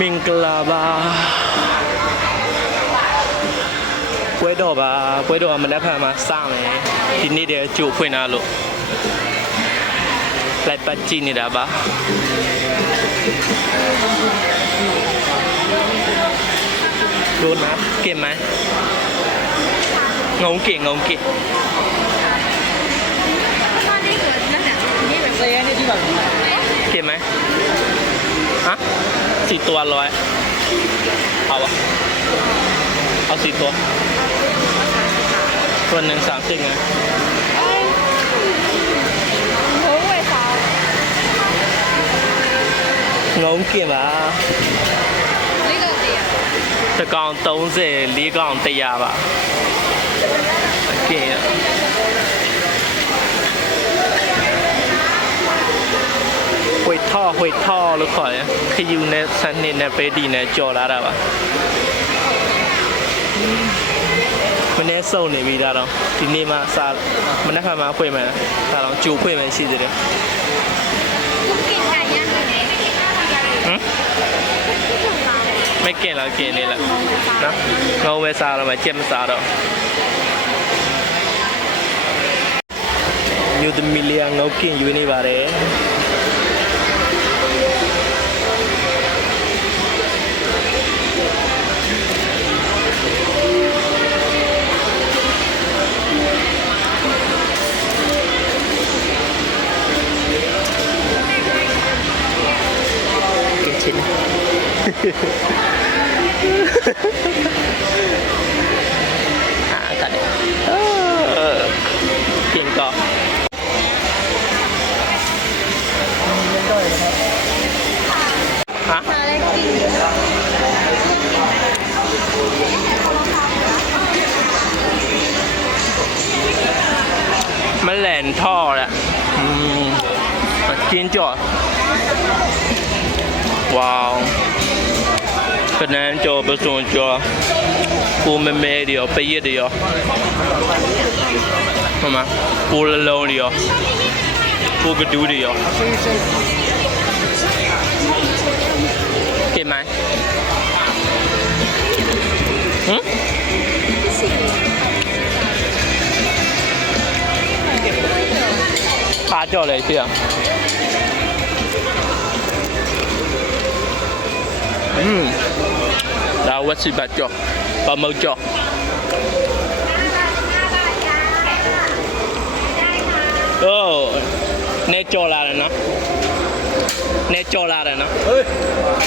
มิงกลาบาပွဲတော့ပါပွဲတော့นได้พามาสร้างเลဒီနေ့တည်းအကျိုးဖွင့်လာလို့လိုက်ပတ်ကြည့်နေนัทเก่งไหมงงเก่งงงเก่งเก่งไหม ฮะสี่ตัวร้อยเอาอะเอาสี่ตัว ตัวหนึ่งสามสิบไงงเก็บอ่ะตะกอง30 4กอง100บาทโอเค တ်ထောက်လို့ခေါ်တယ်ခယူနဲ့ဆန်နှစ်နဲ့ပဲတီနဲ့ကြော်လာတာပါမနေ့စုံနေပြီးသားတော့ဒီနေ့မှစာမနေ့ကမှဖွင့်မယ်ဒါတော့ကြိုဖွင့်မယ်ရှိသေးတယ်ဟမ်မကင်လားကင်နေလားနော်ငုံပဲစားတော့မှကြက်မစားတော့မြို့သမီးလေးကငုံကင်ယူနေပါတယ် มันแหลนท่อแหละกินจอด ว้าวคะแนนจอประสูนจอกูไม่เมเดียวไปเยอเดียวทำไมกูละโลเดียวปูกระดูเดียวเก็บไหม ပါကြော့လဲရှိရอืมဒါဝက်စီဘတ်ကြော့ပမုတ်ကြော့တော့နေကြော်လာတယ်နော်နေကြော်လာတယ်နော်ဟေး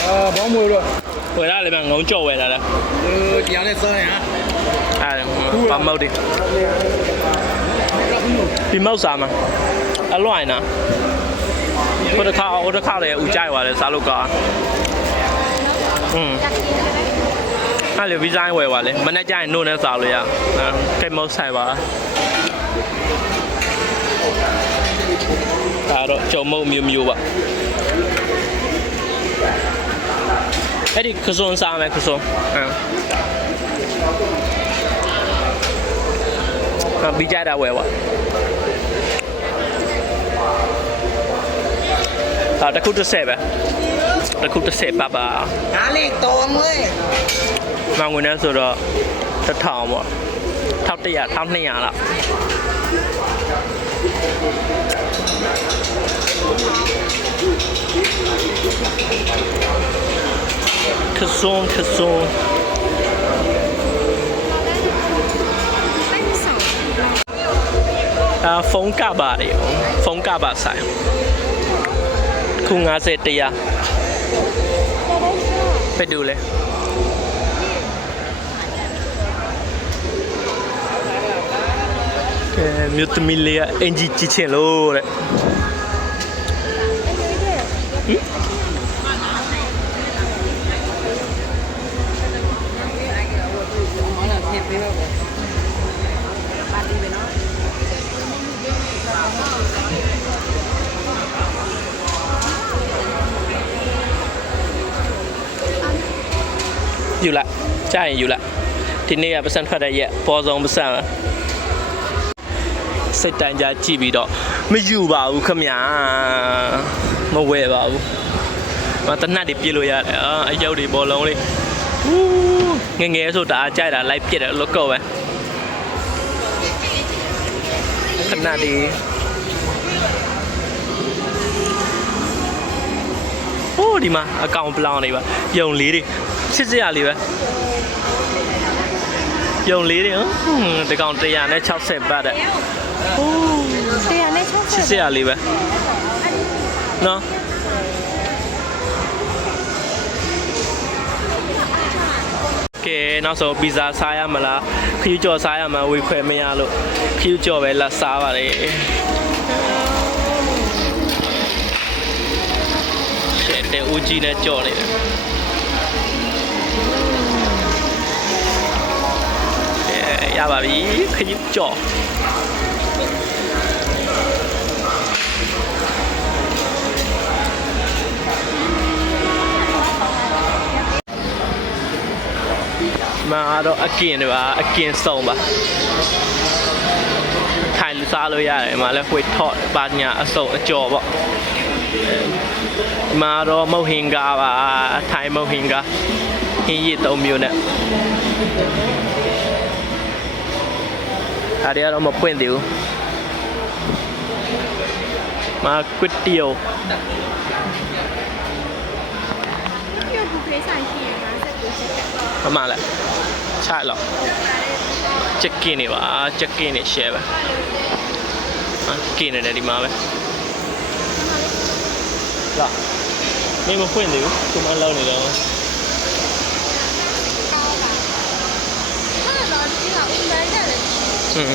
အာဘောင်းမွေတော့ဝယ်ရတယ်ဗျငုံကြော်ဝယ်လာတယ်ဟိုတရားနဲ့စားရင်ဟာအဲ့ဒါပမုတ်တယ်ဒီမောက်စားမှာ အလွိုင်းနော်ဟိုတစ်ခါဟိုတစ်ခါလေဦးကြိုက်သွားတယ်စားလို့ကောင်းอืมအဲ့လေဗီဇိုင်းဝယ်ပါလေမနေ့ကျရင်နို့နဲ့စားလို့ရအဲကိတ်မောက်ဆိုင်ပါဒါတော့ကြုံမုံမျိုးမျိုးပါအဲ့ဒီကစွန်စားမယ်ကစွန်အဲအဘီကြတာဝယ်ပါ แต่คุดจะเสพอะแต่คุดจะเสพปะปะหาเลขตรงเลยมาเงินนั้นสุดอะจะถามว่าท่าตียเท่าเนียละ可松可松。 အာဖုန်းကပါတွေဖုန်းကပါဆိုင်ခု90တရားဖက်တူလဲကဲမြတ်မီလေးအင်ဂျီချစ်ချင်လို့တဲ့ဟင် ယူလိုက်ကြားရင်ယူလိုက်ဒီနေ့ကပတ်စံထွက်တဲ့ရက်ပေါ်ဆုံးပတ်စံပဲစိတ်တန်ကြကြည့်ပြီးတော့မယူပါဘူးခမညာမဝယ်ပါဘူးမတနတ်တွေပြစ်လို့ရတယ်အာအယုတ်တွေဘောလုံးလေးဟူးငယ်ငယ်ဆိုတအားကြိုက်တာလိုက်ပြစ်တယ်လို့ကောပဲတနတ်တွေဟိုးဒီမှာအကောင်ပလောင်နေပါယုံလေးတွေ စစ်စစ်ရလေးပဲယုံလေးတွေဟမ်ဒီကောင်160ဘတ်တဲ့ဟိုးတရားနဲ့60စစ်စစ်ရလေးပဲနော်ကဲနောက်ဆုံးပီဇာစားရမလားခရူးကြော်စားရမှာဝေခွဲမရလို့ခရူးကြော်ပဲလာစားပါလေရှယ်တဲ့ဦးကြီးနဲ့ကြော်နေတယ် ရပါပြီခရူးကြော်မှာတော့အကင်တွေပါအကင်စုံပါထိုင်စားလို့ရတယ်မှာလည်းဝှေထော့ပါညာအစုံအကျော်ပေါ့ဒီမှာတော့မုတ်ဟင်ကားပါထိုင်မုတ်ဟင်ကားဟင်းရည်သုံးမျိုးနဲ့ ဒါတွေကတော့မပွင့်သေးဘူးမာကွတ်တီယိုမမလားချလောက်ချက်ကင်းနေပါချက်ကင်းနေ share ပဲဟာကင်းနေတယ်ဒီမှာပဲလာမင်းမဖွင့်သေးဘူးဒီမှာလောက်နေတော့ อืม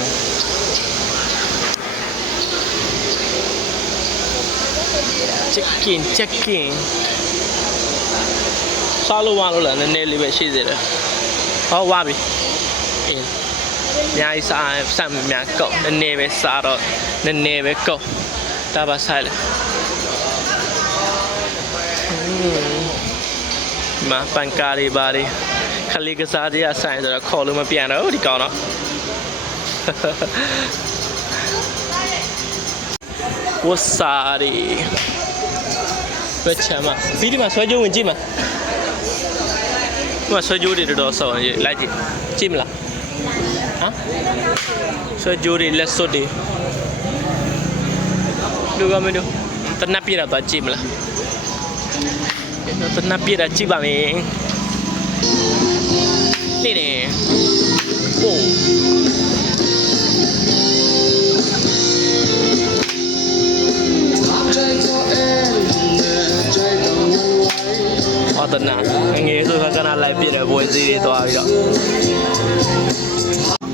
ချက်ကင်းချက်ကင်းစားလို့ဝါလို့လားနည်းနည်းလေးပဲရှိသေးတယ်ဟောဝါပြီအင်းအများကြီးစားစမ်းများကောက်နည်းနည်းပဲစားတော့နည်းနည်းပဲကောက်ဒါပါဆိုင်လေမပန်ကားလေးပါလေးခလေးကစားကြရဆိုင်ဆိုတော့ခေါ်လို့မပြန်တော့ဒီကောင်တော့ ဝတ်စာရီဘယ်ချမ်းမဗီဒီမှာဆွဲကြိုးဝင်ကြည့်မဒီမှာဆွဲကြိုးတွေတော်တော်ဆောင်းရေးလိုက်ကြည့်ကြည့်မလားဟမ်ဆွဲကြိုးတွေလက်စွပ်တွေလူကမလို့တနပ်ပြတာတော့ကြည့်မလားတနပ်ပြတာကြည့်ပါမယ်နေနေโအပွင့်စည်းတွေသွားပြီးတော့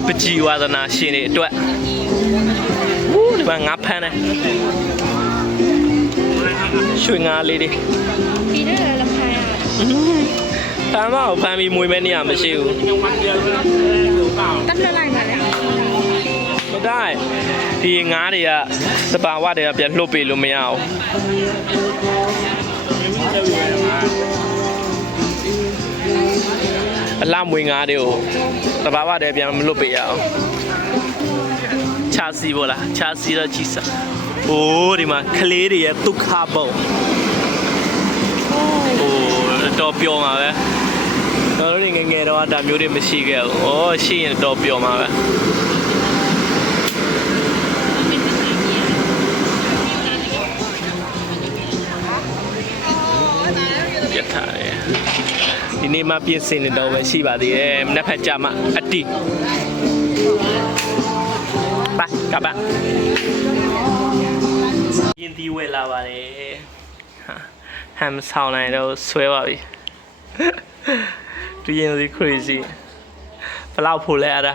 ပကြီဝါသနာရှင်တွေအတွက်ဟူးဒီမှာငါဖမ်းတယ်ရွှေငါလေးတွေဒီတော့လည်းဖမ်းရတာမအောင်ဖမ်းပြီးမွေးမဲ့နေရမရှိဘူးတက်လက်လိုက်ပါလေမได้ဒီငါးတွေကသဘာဝတွေကပြန်လှုပ်ပေးလို့မရဘူး အလားမွေငါးတွေကိုစပါဝတွေပြန်မလှုပ်ပေးရအောင်ချာစီဘောလားချာစီတော့ကြည့်စား။အိုးဒီမှာကလေးတွေရဲ့ဒုက္ခပုံ။အိုးတော်ပြောမှာပဲ။တော်တို့တွေငယ်ငယ်တော့ဒါမျိုးတွေမရှိခဲ့ဘူး။အော်ရှိရင်တော်ပြောမှာပဲ။ပြ နေ့မှပြင်ဆင်နေတော့ပဲရှိပါသေးတယ်မနက်ဖြန်ကြမှာအတီပါကပါယင်းဒီဝယ်လာပါတယ်ဟမ်ဆောင်နိုင်တော့ဆွဲပါပြီသူရင်စီ crazy ဘလောက်ဖို့လဲအရာ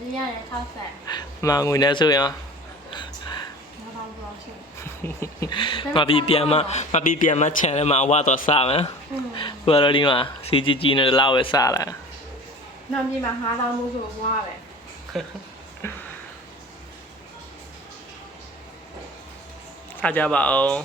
မရတဲ့ထောက်ဆက်မငွေနဲ့ဆိုရင်မပြီးပြန်မမပြီးပြန်မချန်တယ်မှာဝါတော့စားမယ် ဟိုတော့ဒီမှာစီကြီးကြီးနဲ့လောက်ပဲစားလာနောက်ပြီးမှ5000မိုးဆိုဘွားပဲစားကြပါအောင်